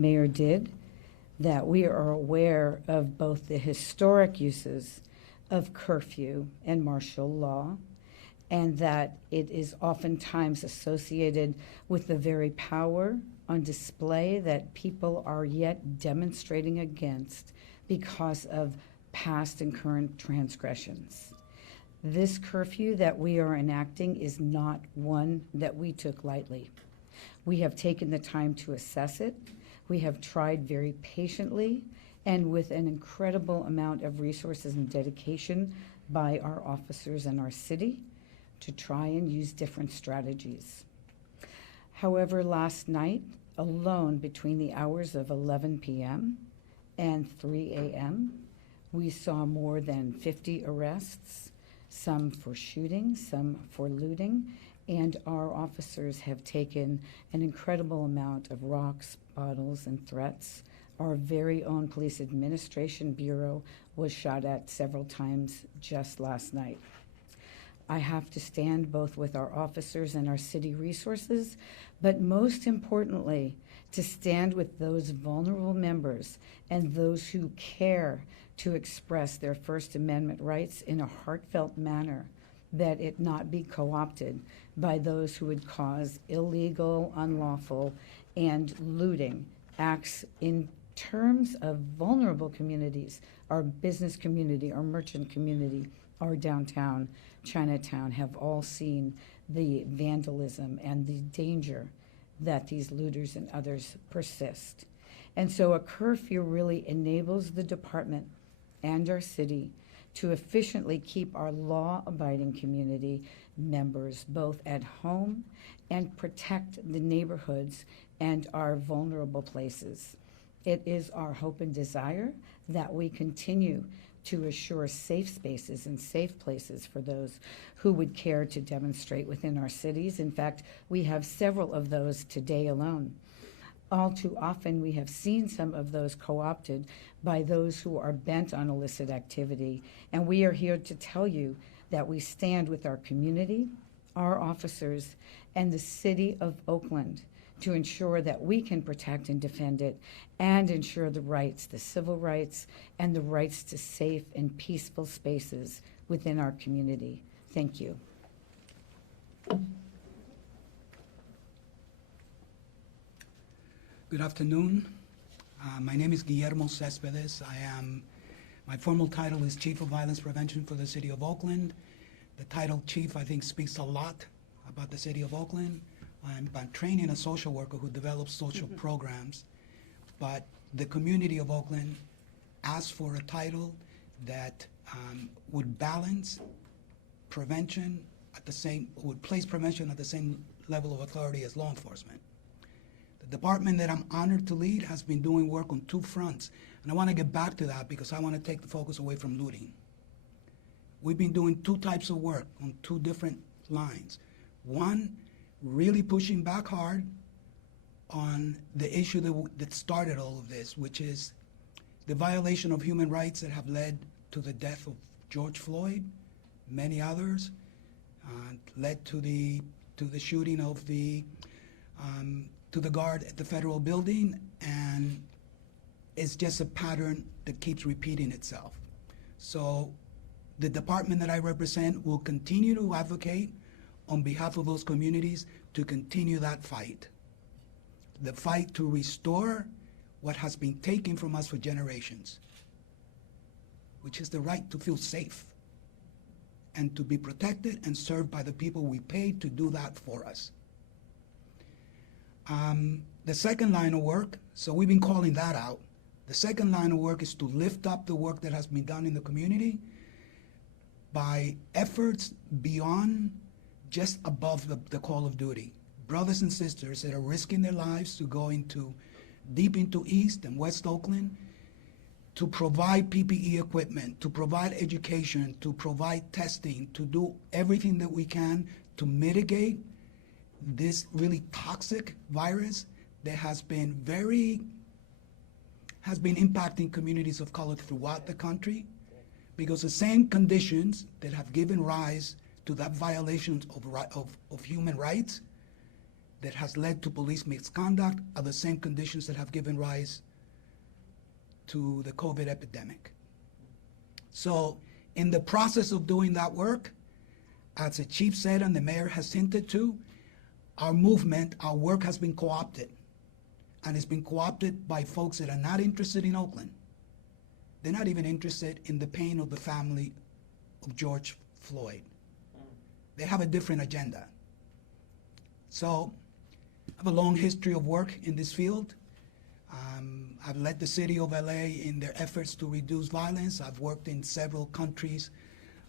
Mayor did, that we are aware of both the historic uses of curfew and martial law, and that it is oftentimes associated with the very power on display that people are yet demonstrating against because of past and current transgressions. This curfew that we are enacting is not one that we took lightly. We have taken the time to assess it. We have tried very patiently and with an incredible amount of resources and dedication by our officers in our city to try and use different strategies. However, last night alone, between the hours of 11 p.m. and 3 a.m., we saw more than 50 arrests, some for shooting, some for looting, and our officers have taken an incredible amount of rocks, bottles, and threats. Our very own Police Administration Bureau was shot at several times just last night. I have to stand both with our officers and our city resources, but most importantly, to stand with those vulnerable members and those who care to express their First Amendment rights in a heartfelt manner, that it not be co-opted by those who would cause illegal, unlawful, and looting acts in terms of vulnerable communities. Our business community, our merchant community, our downtown, Chinatown have all seen the vandalism and the danger that these looters and others persist. And so a curfew really enables the department and our city to efficiently keep our law-abiding community members both at home and protect the neighborhoods and our vulnerable places. It is our hope and desire that we continue to assure safe spaces and safe places for those who would care to demonstrate within our cities. In fact, we have several of those today alone. All too often, we have seen some of those co-opted by those who are bent on illicit activity. And we are here to tell you that we stand with our community, our officers, and the city of Oakland to ensure that we can protect and defend it and ensure the rights, the civil rights, and the rights to safe and peaceful spaces within our community. Thank you. Good afternoon. My name is Guillermo Cespedes. My formal title is Chief of Violence Prevention for the City of Oakland. The title Chief, I think, speaks a lot about the City of Oakland. I'm training a social worker who develops social programs, but the community of Oakland asked for a title that would balance prevention would place prevention at the same level of authority as law enforcement. The department that I'm honored to lead has been doing work on two fronts, and I want to get back to that because I want to take the focus away from looting. We've been doing two types of work on two different lines. One, really pushing back hard on the issue that started all of this, which is the violation of human rights that have led to the death of George Floyd, many others, led to the shooting of to the guard at the federal building, and it's just a pattern that keeps repeating itself. So the department that I represent will continue to advocate on behalf of those communities to continue that fight. The fight to restore what has been taken from us for generations, which is the right to feel safe and to be protected and served by the people we paid to do that for us. The second line of work, so we've been calling that out. The second line of work is to lift up the work that has been done in the community by efforts beyond just above the call of duty. Brothers and sisters that are risking their lives to go deep into East and West Oakland to provide PPE equipment, to provide education, to provide testing, to do everything that we can to mitigate this really toxic virus that has been impacting communities of color throughout the country, because the same conditions that have given rise to that violation of human rights that has led to police misconduct are the same conditions that have given rise to the COVID epidemic. So in the process of doing that work, as the chief said and the mayor has hinted to, our movement, our work has been co-opted. And it's been co-opted by folks that are not interested in Oakland. They're not even interested in the pain of the family of George Floyd. They have a different agenda. So I have a long history of work in this field. I've led the city of LA in their efforts to reduce violence. I've worked in several countries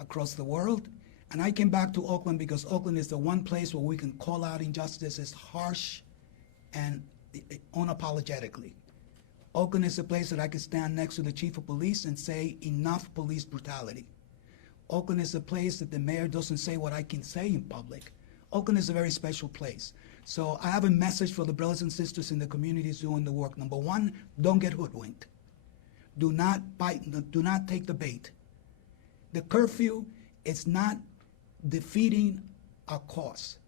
across the world. And I came back to Oakland because Oakland is the one place where we can call out injustices harsh and unapologetically. Oakland is a place that I can stand next to the chief of police and say, enough police brutality. Oakland is a place that the mayor doesn't say what I can say in public. Oakland is a very special place. So I have a message for the brothers and sisters in the communities doing the work. Number one, don't get hoodwinked. Do not take the bait. The curfew is not defeating our cause.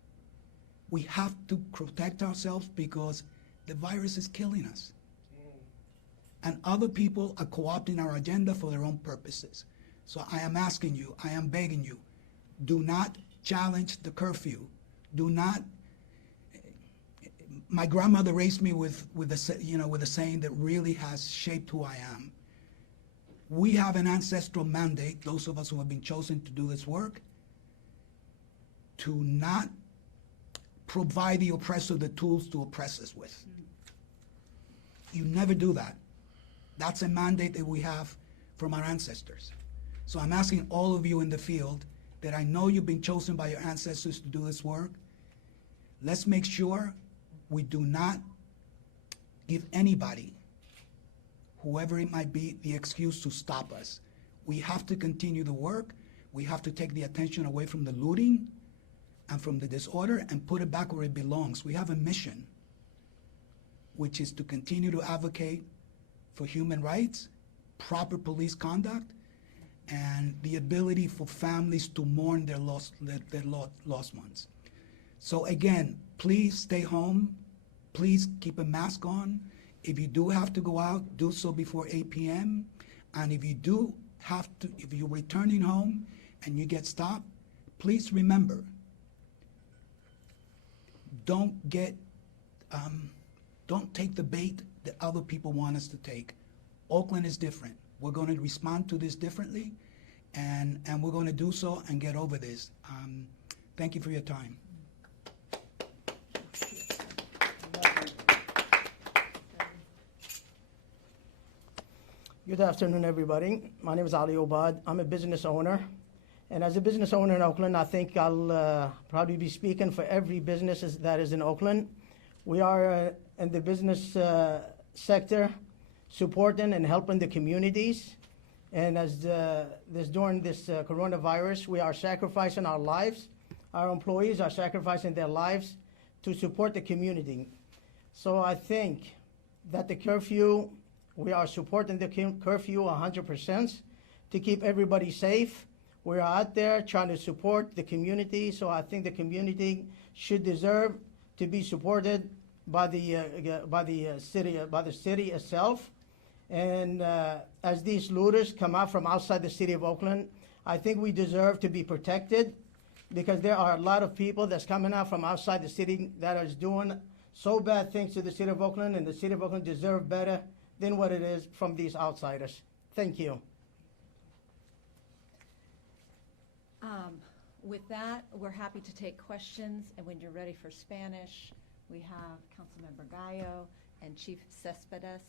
We have to protect ourselves because the virus is killing us. And other people are co-opting our agenda for their own purposes. So I am asking you, I am begging you, do not challenge the curfew. Do not. My grandmother raised me with a saying that really has shaped who I am. We have an ancestral mandate, those of us who have been chosen to do this work, to not provide the oppressor the tools to oppress us with. You never do that. That's a mandate that we have from our ancestors. So I'm asking all of you in the field that I know you've been chosen by your ancestors to do this work. Let's make sure we do not give anybody, whoever it might be, the excuse to stop us. We have to continue the work. We have to take the attention away from the looting and from the disorder and put it back where it belongs. We have a mission, which is to continue to advocate for human rights, proper police conduct, and the ability for families to mourn their lost ones. So again, please stay home. Please keep a mask on. If you do have to go out, do so before 8 p.m. And if you're returning home and you get stopped, please remember, don't take the bait that other people want us to take. Oakland is different. We're going to respond to this differently, and we're going to do so and get over this. Thank you for your time. Good afternoon, everybody. My name is Ali Obad. I'm a business owner. And as a business owner in Oakland, I think I'll probably be speaking for every business that is in Oakland. We are in the business sector supporting and helping the communities. And as during this coronavirus, we are sacrificing our lives. Our employees are sacrificing their lives to support the community. So I think that the curfew, we are supporting the curfew 100% to keep everybody safe. We're out there trying to support the community, so I think the community should deserve to be supported by the city itself. And as these looters come out from outside the city of Oakland, I think we deserve to be protected, because there are a lot of people that's coming out from outside the city that is doing so bad things to the city of Oakland, and the city of Oakland deserve better than what it is from these outsiders. Thank you. With that, we're happy to take questions, and when you're ready for Spanish, we have Councilmember Gallo and Chief Cespedes.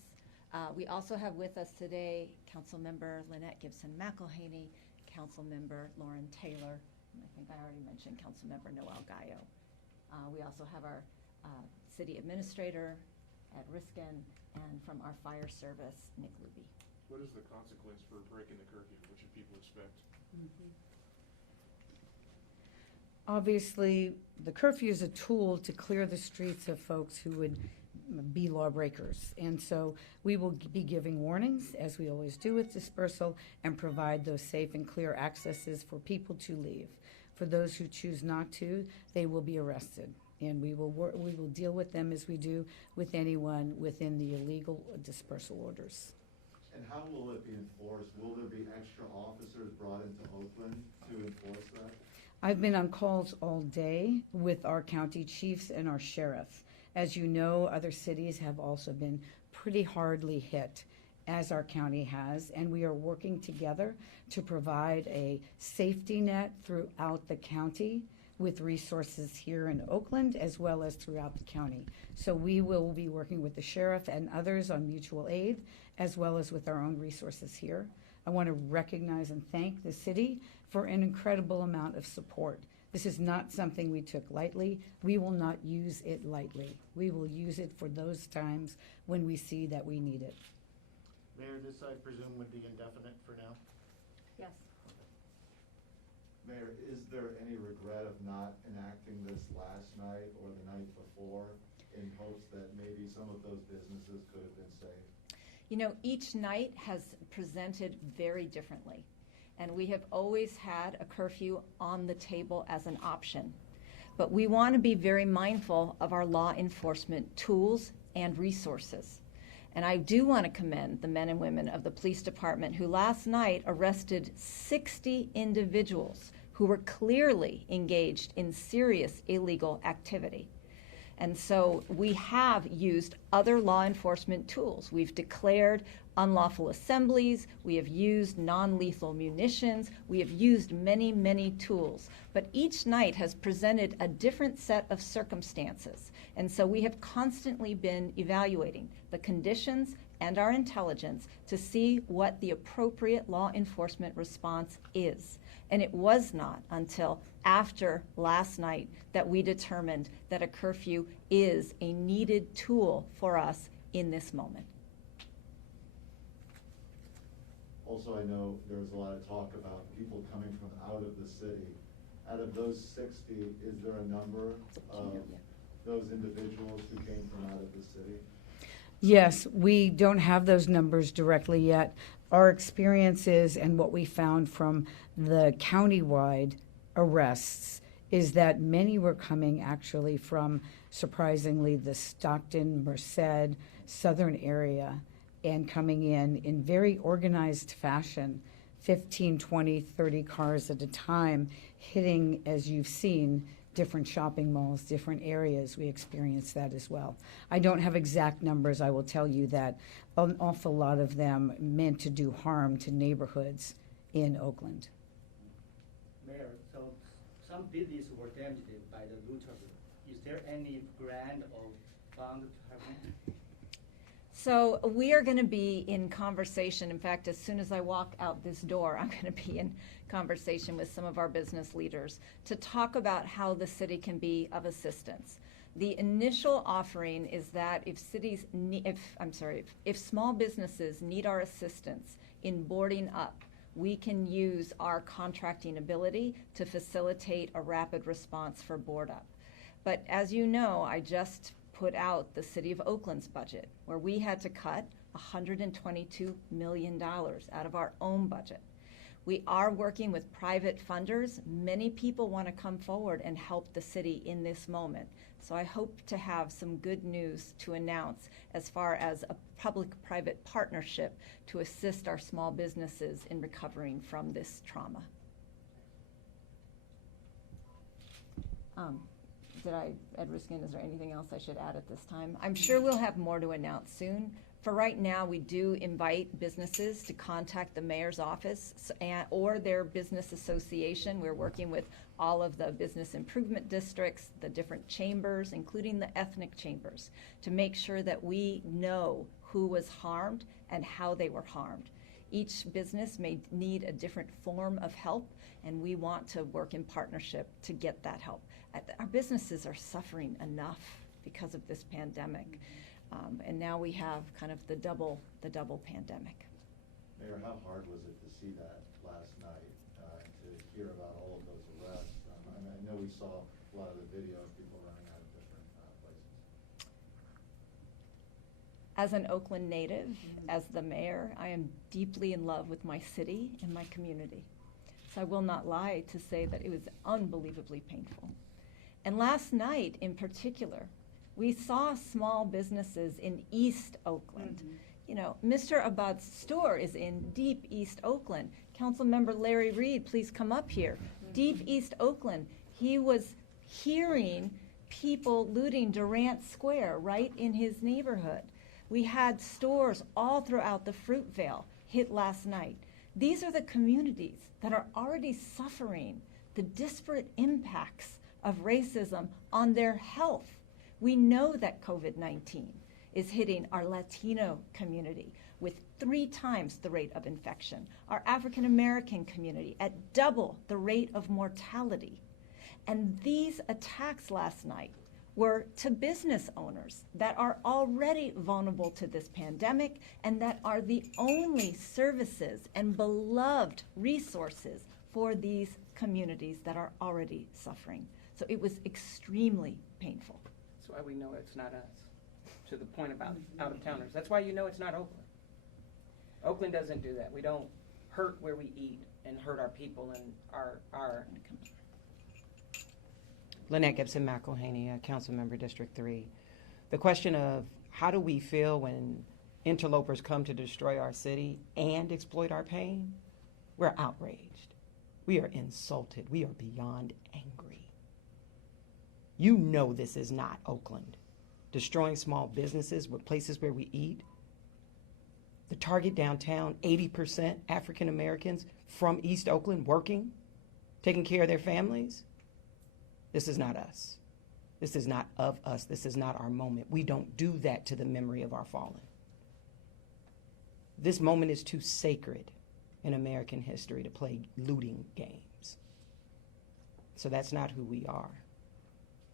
We also have with us today Councilmember Lynette Gibson-McElhaney, Councilmember Lauren Taylor, and I think I already mentioned Councilmember Noel Gallo. We also have our City Administrator, Ed Riskin, and from our Fire Service, Nick Luby. What is the consequence for breaking the curfew? What should people expect? Obviously, the curfew is a tool to clear the streets of folks who would be lawbreakers. And so we will be giving warnings, as we always do with dispersal, and provide those safe and clear accesses for people to leave. For those who choose not to, they will be arrested and we will deal with them as we do with anyone within the illegal dispersal orders. And how will it be enforced? Will there be extra officers brought into Oakland to enforce that? I've been on calls all day with our county chiefs and our sheriff. As you know, other cities have also been pretty hardly hit, as our county has, and we are working together to provide a safety net throughout the county with resources here in Oakland as well as throughout the county. So we will be working with the sheriff and others on mutual aid as well as with our own resources here. I want to recognize and thank the city for an incredible amount of support. This is not something we took lightly. We will not use it lightly. We will use it for those times when we see that we need it. Mayor, this I presume would be indefinite for now? Yes. Mayor, is there any regret of not enacting this last night or the night before in hopes that maybe some of those businesses could have been saved? You know, each night has presented very differently, and we have always had a curfew on the table as an option. But we want to be very mindful of our law enforcement tools and resources. And I do want to commend the men and women of the police department who last night arrested 60 individuals who were clearly engaged in serious illegal activity. And so we have used other law enforcement tools. We've declared unlawful assemblies, we have used non-lethal munitions, we have used many, many tools. But each night has presented a different set of circumstances. And so we have constantly been evaluating the conditions and our intelligence to see what the appropriate law enforcement response is. And it was not until after last night that we determined that a curfew is a needed tool for us in this moment. Also, I know there was a lot of talk about people coming from out of the city. Out of those 60, is there a number of those individuals who came from out of the city? Yes, we don't have those numbers directly yet. Our experiences and what we found from the countywide arrests is that many were coming actually from, surprisingly, the Stockton, Merced, southern area, and coming in very organized fashion, 15, 20, 30 cars at a time, hitting, as you've seen, different shopping malls, different areas. We experienced that as well. I don't have exact numbers. I will tell you that an awful lot of them meant to do harm to neighborhoods in Oakland. Mayor, so some businesses were damaged by the looters. Is there any grant or fund to help them? So we are going to be in conversation. In fact, as soon as I walk out this door, I'm going to be in conversation with some of our business leaders to talk about how the city can be of assistance. The initial offering is that if small businesses need our assistance in boarding up, we can use our contracting ability to facilitate a rapid response for board up. But as you know, I just put out the City of Oakland's budget, where we had to cut $122 million out of our own budget. We are working with private funders. Many people want to come forward and help the city in this moment. So I hope to have some good news to announce as far as a public-private partnership to assist our small businesses in recovering from this trauma. Ed Riskin, is there anything else I should add at this time? I'm sure we'll have more to announce soon. For right now, we do invite businesses to contact the mayor's office or their business association. We're working with all of the business improvement districts, the different chambers, including the ethnic chambers, to make sure that we know who was harmed and how they were harmed. Each business may need a different form of help, and we want to work in partnership to get that help. Our businesses are suffering enough because of this pandemic, and now we have kind of the double pandemic. Mayor, how hard was it to see that last night, to hear about all of those arrests? I know we saw a lot of the video of people running out of different places. As an Oakland native, as the mayor, I am deeply in love with my city and my community. So I will not lie to say that it was unbelievably painful. And last night in particular, we saw small businesses in East Oakland. You know, Mr. Abad's store is in deep East Oakland. Councilmember Larry Reed, please come up here. Deep East Oakland. He was hearing people looting Durant Square right in his neighborhood. We had stores all throughout the Fruitvale hit last night. These are the communities that are already suffering the disparate impacts of racism on their health. We know that COVID-19 is hitting our Latino community with 3 times the rate of infection, our African American community at double the rate of mortality. And these attacks last night were to business owners that are already vulnerable to this pandemic and that are the only services and beloved resources for these communities that are already suffering. So it was extremely painful. That's why we know it's not us, to the point about out-of-towners. That's why you know it's not Oakland. Oakland doesn't do that. We don't hurt where we eat and hurt our people and our Lynette Gibson McElhaney, Council Member District 3. The question of how do we feel when interlopers come to destroy our city and exploit our pain? We're outraged. We are insulted. We are beyond angry. You know this is not Oakland. Destroying small businesses with places where we eat. The Target downtown, 80% African Americans from East Oakland working, taking care of their families. This is not us. This is not of us. This is not our moment. We don't do that to the memory of our fallen. This moment is too sacred in American history to play looting games. So that's not who we are.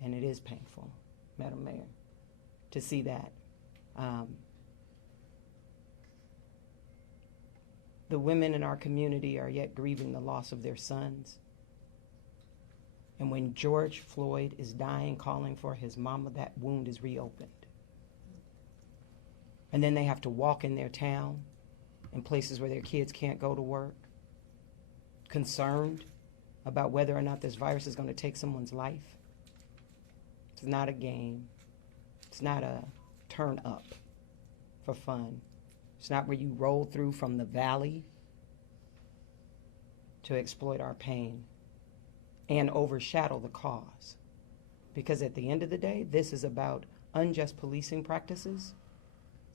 And it is painful, Madam Mayor, to see that. The women in our community are yet grieving the loss of their sons. And when George Floyd is dying, calling for his mama, that wound is reopened. And then they have to walk in their town, in places where their kids can't go to work, concerned about whether or not this virus is going to take someone's life. It's not a game. It's not a turn up for fun. It's not where you roll through from the valley to exploit our pain and overshadow the cause. Because at the end of the day, this is about unjust policing practices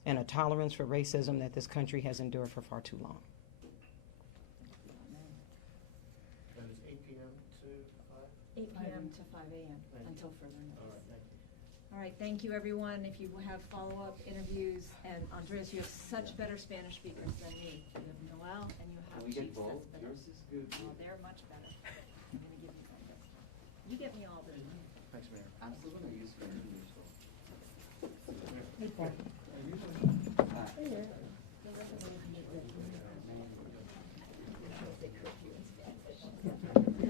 and a tolerance for racism that this country has endured for far too long. And it's 8 p.m. to 5? 8 p.m. to 5 a.m. until further notice. All right, thank you. All right, thank you, everyone. If you have follow-up interviews, and Andres, you have such better Spanish speakers than me. You have Noel and you have Chief Cespedes. Yours is good. Oh, they're much better. I'm gonna give you my best. You get me all the time. Thanks, Mayor. I'm still going to use Spanish in your school.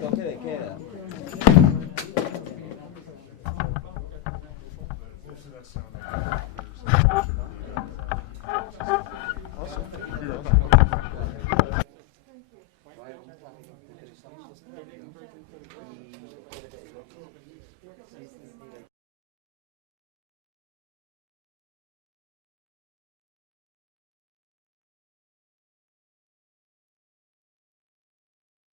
Toque de queda. Most of that sound.